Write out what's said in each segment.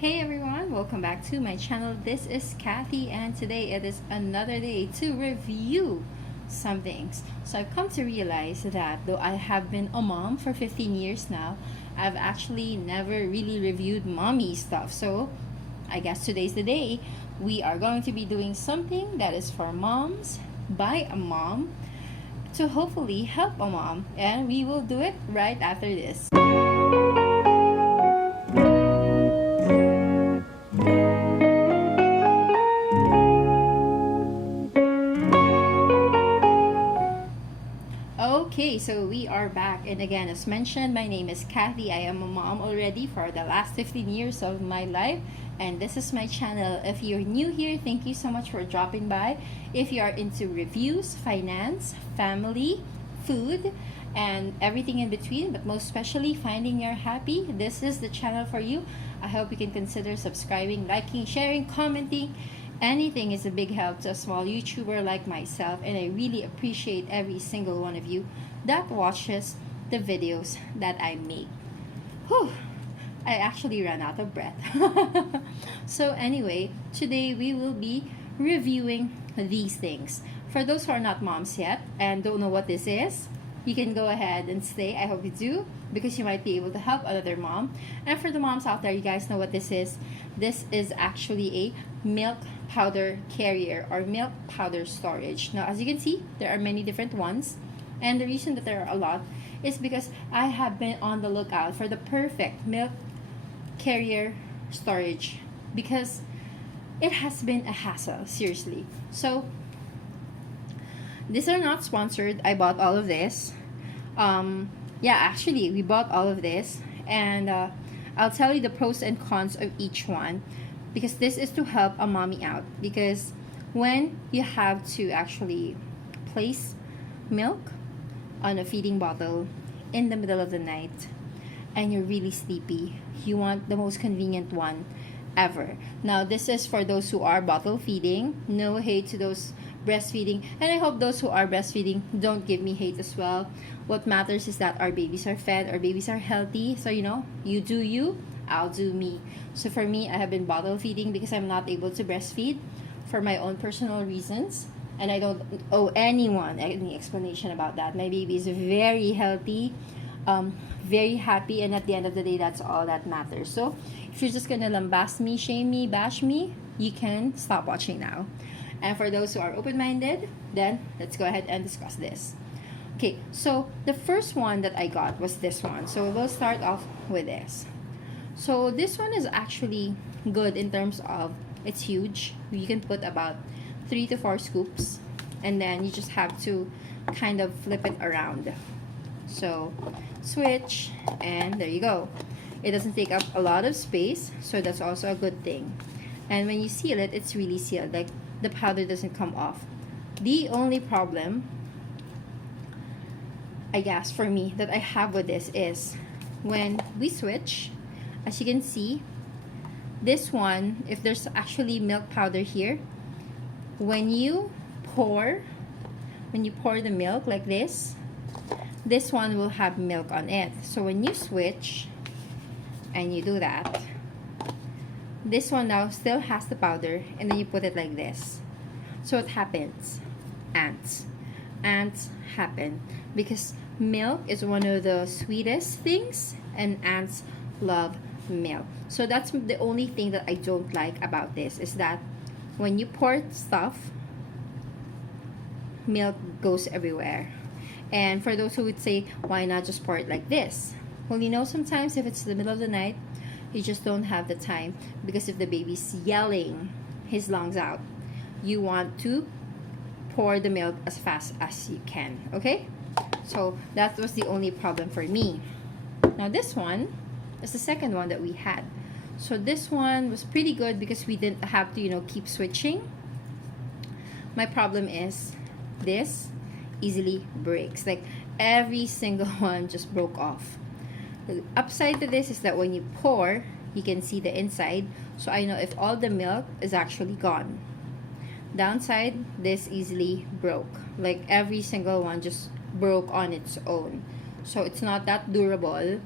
Hey everyone, welcome back to my channel. This is Kathy, and today it is another day to review some things. So I've come to realize that though I have been a mom for 15 years now, I've actually never really reviewed mommy stuff. So I guess today's the day. We are going to be doing something that is for moms by a mom to hopefully help a mom, and we will do it right after this. Okay, so we are back, and again, as mentioned, my name is Kathy. I am a mom already for the last 15 years of my life, and this is my channel. If you're new here, thank you so much for dropping by. If you are into reviews, finance, family, food, and everything in between, but most especially finding your happy, this is the channel for you. I hope you can consider subscribing, liking, sharing, commenting. Anything is a big help to a small YouTuber like myself, and I really appreciate every single one of you that watches the videos that I make. Whew, I actually ran out of breath. So anyway, today we will be reviewing these things. For those who are not moms yet and don't know what this is, you can go ahead and stay. I hope you do, because you might be able to help another mom. And for the moms out there, you guys know what this is. This is actually a milk powder carrier or milk powder storage. Now, as you can see, there are many different ones. And the reason that there are a lot is because I have been on the lookout for the perfect milk carrier storage, because it has been a hassle, seriously. So these are not sponsored. I bought all of this. Yeah, actually, we bought all of this, and I'll tell you the pros and cons of each one, because this is to help a mommy out. Because when you have to actually place milk on a feeding bottle in the middle of the night and you're really sleepy, you want the most convenient one ever. Now, this is for those who are bottle feeding. No hate to those breastfeeding, and I hope those who are breastfeeding don't give me hate as well. What matters is that our babies are fed, our babies are healthy. So you do you, I'll do me. So for me, I have been bottle feeding because I'm not able to breastfeed for my own personal reasons, and I don't owe anyone any explanation about that. My baby is very healthy, very happy, and at the end of the day, that's all that matters. So if you're just gonna lambast me, shame me, bash me, you can stop watching now. And for those who are open-minded, then let's go ahead and discuss this. Okay, so the first one that I got was this one. So we'll start off with this. So this one is actually good in terms of it's huge. You can put about 3 to 4 scoops, and then you just have to kind of flip it around. So switch, and there you go. It doesn't take up a lot of space, so that's also a good thing. And when you seal it, it's really sealed, like the powder doesn't come off. The only problem, I guess, for me that I have with this is when we switch, as you can see, this one, if there's actually milk powder here, when you pour the milk like this one will have milk on it. So when you switch and you do that, this one now still has the powder, and then you put it like this. So what happens? Ants happen, because milk is one of the sweetest things, and ants love milk. So that's the only thing that I don't like about this, is that when you pour stuff, milk goes everywhere. And for those who would say, why not just pour it like this? Well, sometimes if it's the middle of the night, you just don't have the time, because if the baby's yelling his lungs out, you want to pour the milk as fast as you can. Okay, so that was the only problem for me. Now this one is the second one that we had. So this one was pretty good because we didn't have to keep switching. My problem is this easily breaks. Like every single one just broke off. The upside to this is that when you pour, you can see the inside, so I know if all the milk is actually gone. Downside, this easily broke. Like every single one just broke on its own. So it's not that durable.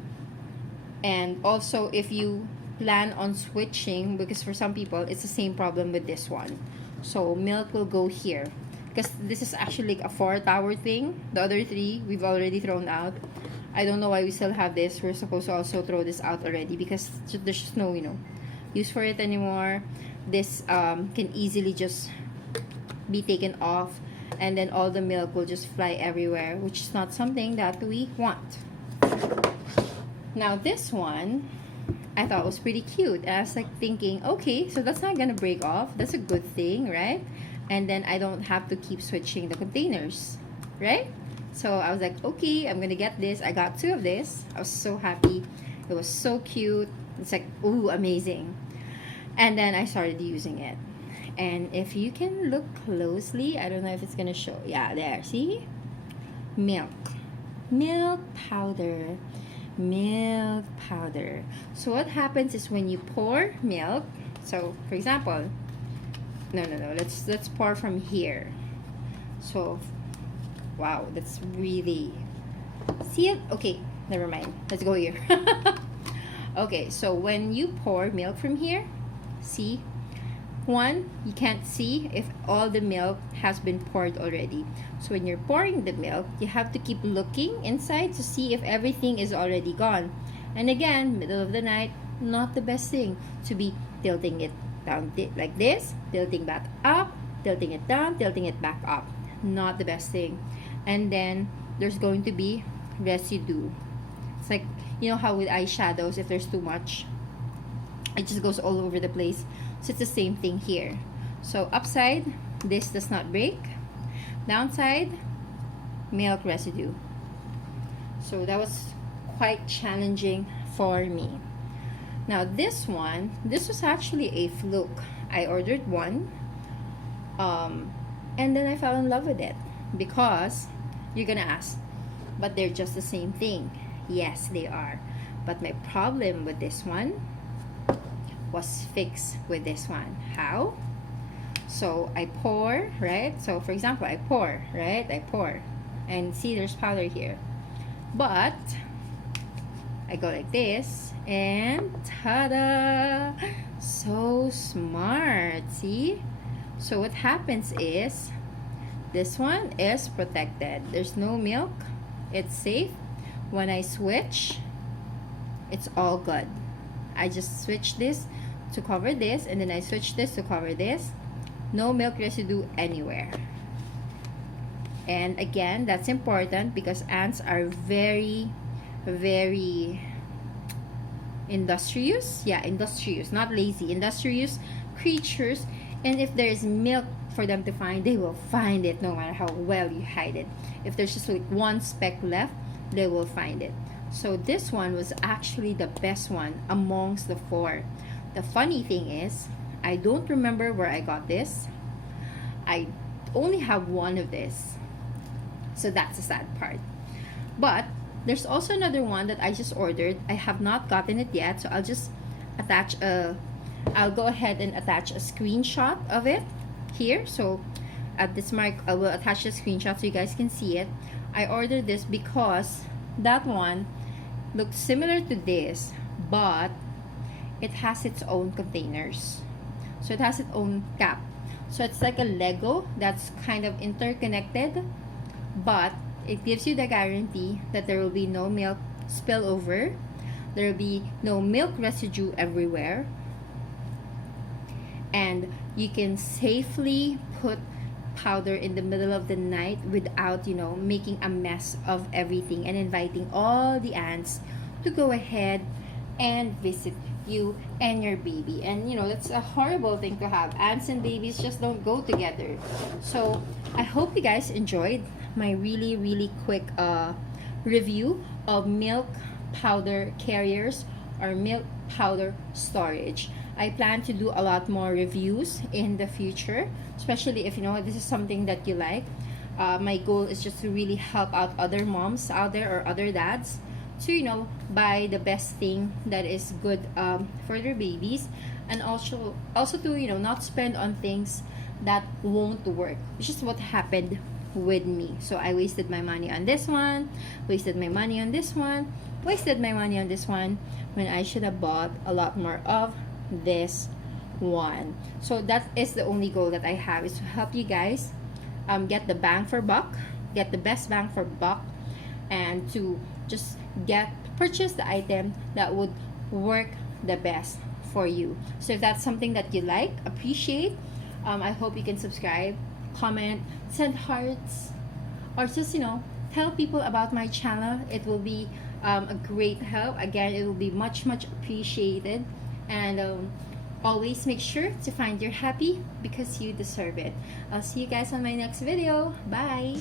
And also, if you plan on switching, because for some people it's the same problem with this one. So milk will go here, because this is actually like a 4-tower thing. The other 3 we've already thrown out. I don't know why we still have this. We're supposed to also throw this out already, because there's just no, use for it anymore. This can easily just be taken off, and then all the milk will just fly everywhere, which is not something that we want. Now this one I thought was pretty cute. I was like thinking, okay, so that's not gonna break off. That's a good thing, right? And then I don't have to keep switching the containers, right? So I was like, okay, I'm gonna get this. I got 2 of this. I was so happy. It was so cute. It's like, ooh, amazing. And then I started using it. And if you can look closely, I don't know if it's gonna show. Yeah, there, see? Milk powder. Milk powder. So what happens is when you pour milk, so for example, no, let's pour from here. So wow, that's really, see it? Okay, never mind, let's go here. Okay, so when you pour milk from here, see, one, you can't see if all the milk has been poured already. So when you're pouring the milk, you have to keep looking inside to see if everything is already gone. And again, middle of the night, not the best thing to be tilting it down like this, tilting back up, tilting it down, tilting it back up. Not the best thing. And then there's going to be residue. It's like, you know how with eyeshadows, if there's too much, it just goes all over the place. So it's the same thing here. So upside, this does not break. Downside, milk residue. So that was quite challenging for me. Now this one, this was actually a fluke. I ordered one, and then I fell in love with it, because you're gonna ask, but they're just the same thing. Yes, they are. But my problem with this one was fixed with this one. How? So I pour, right? So for example, I pour, right? I pour, and see there's powder here. But I go like this, and ta-da! So smart, see? So what happens is, this one is protected. There's no milk. It's safe. When I switch, it's all good. I just switch this to cover this, and then I switch this to cover this. No milk residue anywhere. And again, that's important because ants are very, very industrious. Yeah, industrious, not lazy. Industrious creatures. And if there's milk for them to find, they will find it no matter how well you hide it. If there's just like one speck left, they will find it. So this one was actually the best one amongst the 4. The funny thing is, I don't remember where I got this. I only have one of this. So that's the sad part. But there's also another one that I just ordered. I have not gotten it yet, so I'll just attach I'll go ahead and attach a screenshot of it here. So at this mark, I will attach the screenshot so you guys can see it. I ordered this because that one looks similar to this, but it has its own containers. So it has its own cap. So it's like a Lego that's kind of interconnected, but it gives you the guarantee that there will be no milk spillover. There will be no milk residue everywhere. And you can safely put powder in the middle of the night without, making a mess of everything and inviting all the ants to go ahead and visit you and your baby. And that's a horrible thing to have. Ants and babies just don't go together. So I hope you guys enjoyed my really, really quick review of milk powder carriers or milk powder storage. I plan to do a lot more reviews in the future, especially if this is something that you like. My goal is just to really help out other moms out there or other dads to buy the best thing that is good for their babies, and also to not spend on things that won't work, which is what happened with me. So I wasted my money on this one, wasted my money on this one, wasted my money on this one, when I should have bought a lot more of this one. So that is the only goal that I have, is to help you guys get the bang for buck, get the best bang for buck, and to just purchase the item that would work the best for you. So if that's something that you like, appreciate, I hope you can subscribe, comment, send hearts, or just, tell people about my channel. It will be a great help. Again, it will be much appreciated. And always make sure to find your happy, because you deserve it. I'll see you guys on my next video. Bye.